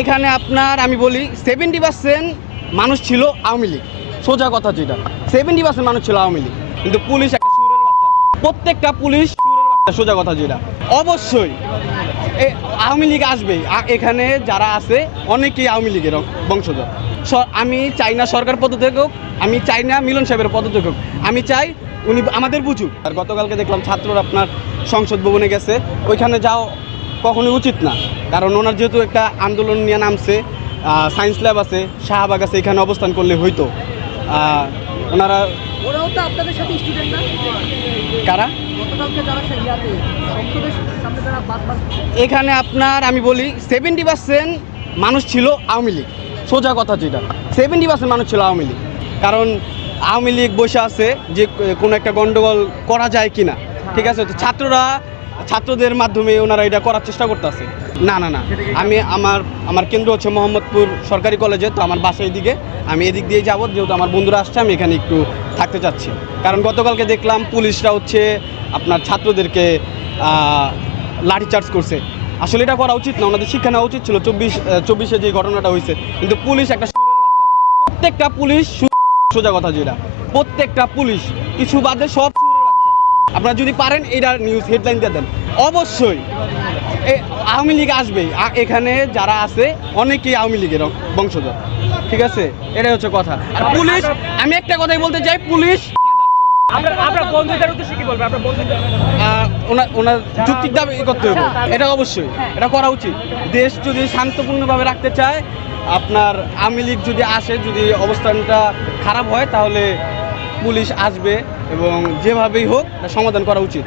এখানে আপনার আমি বলি 70% মানুষ ছিল আওয়ামী লীগ। সোজা কথা যেটা 70% মানুষ ছিল আওয়ামী লীগ, কিন্তু পুলিশ একটা সুরের বাচ্চা। প্রত্যেকটা পুলিশ সুরের বাচ্চা, সোজা কথা যেটা। অবশ্যই আওয়ামী লীগ আসবে। এখানে যারা আছে অনেকেই আওয়ামী লীগের বংশধর। আমি চাই না সরকার পদত্যাগ হোক, আমি চাই না মিলন সাহেবের পদত্যাগ হোক, আমি চাই উনি আমাদের বুঝুক। আর গতকালকে দেখলাম ছাত্ররা আপনার সংসদ ভবনে গেছে, ওইখানে যাও কখনোই উচিত না। কারণ ওনার যেহেতু একটা আন্দোলন নিয়ে নামছে, সায়েন্স ল্যাব আছে, শাহবাগ আছে, এখানে অবস্থান করলে হইতো। ওনারা ওরাও তো আপনাদের সাথে স্টুডেন্ট না? কারা? গতকালকে যারা সংসদের সামনে যারা বাস এখানে আপনার আমি বলি 70% মানুষ ছিল আওয়ামী লীগ। সোজা কথা যেটা 70% মানুষ ছিল আওয়ামী লীগ। কারণ আওয়ামী লীগ বসে আছে যে কোনো একটা গন্ডগোল করা যায় কিনা, ঠিক আছে। তো ছাত্রদের মাধ্যমে ওনারা এটা করার চেষ্টা করতেছে। না না না, আমি আমার কেন্দ্র হচ্ছে মোহাম্মদপুর সরকারি কলেজে, তো আমার বাসায় দিকে আমি এদিক দিয়ে যাবো, যেহেতু আমার বন্ধুরা আসছে আমি এখানে একটু থাকতে চাচ্ছি। কারণ গতকালকে দেখলাম পুলিশরা হচ্ছে আপনার ছাত্রদেরকে লাঠিচার্জ করছে। আসলে এটা করা উচিত না, ওনাদের শিক্ষা নেওয়া উচিত ছিল 24-এ যে ঘটনাটা হয়েছে। কিন্তু পুলিশ একটা প্রত্যেকটা পুলিশ, সোজা কথা যেটা প্রত্যেকটা পুলিশ কিছু বাদে সব সুরের বাচ্চা। আপনারা যদি পারেন এটা নিউজ হেডলাইন দিয়ে দেন। অবশ্যই আওয়ামী লীগ আসবে। এখানে যারা আছে অনেকেই আওয়ামী লীগের বংশধর, ঠিক আছে। এটাই হচ্ছে কথা। আর পুলিশ, আমি একটা কথাই বলতে চাই, পুলিশ ওনার যুক্তির দাবি করতে হবে, এটা অবশ্যই এটা করা উচিত। দেশ যদি শান্তপূর্ণভাবে রাখতে চায়, আপনার আওয়ামী লীগ যদি আসে, যদি অবস্থানটা খারাপ হয়, তাহলে পুলিশ আসবে এবং যেভাবেই হোক সমাধান করা উচিত।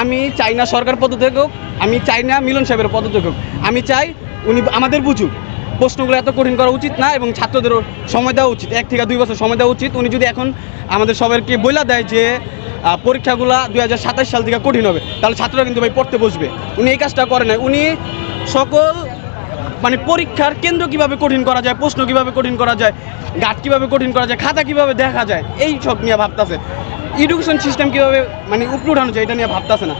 আমি চাই না সরকার পদত্যাগ হোক, আমি চাই না মিলন সাহেবের পদত্যাগ হোক, আমি চাই উনি আমাদের বুঝুক। প্রশ্নগুলো এত কঠিন করা উচিত না এবং ছাত্রদেরও সময় দেওয়া উচিত, 1 থেকে 2 বছর সময় দেওয়া উচিত। উনি যদি এখন আমাদের সবাইকে বইলা দেয় যে পরীক্ষাগুলো 2027 সাল থেকে কঠিন হবে, তাহলে ছাত্ররা কিন্তু ভাই পড়তে বসবে। উনি এই কাজটা করে না। উনি সকল মানে পরীক্ষার কেন্দ্র কিভাবে কঠিন করা যায়, প্রশ্ন কিভাবে কঠিন করা যায়, গাট কিভাবে কঠিন করা যায়, খাতা কিভাবে দেখা যায়, এই সব নিয়ে ভাবতেছে। এডুকেশন সিস্টেম কিভাবে মানে উপরে উঠানো যায়, এটা নিয়ে ভাবতেছে না।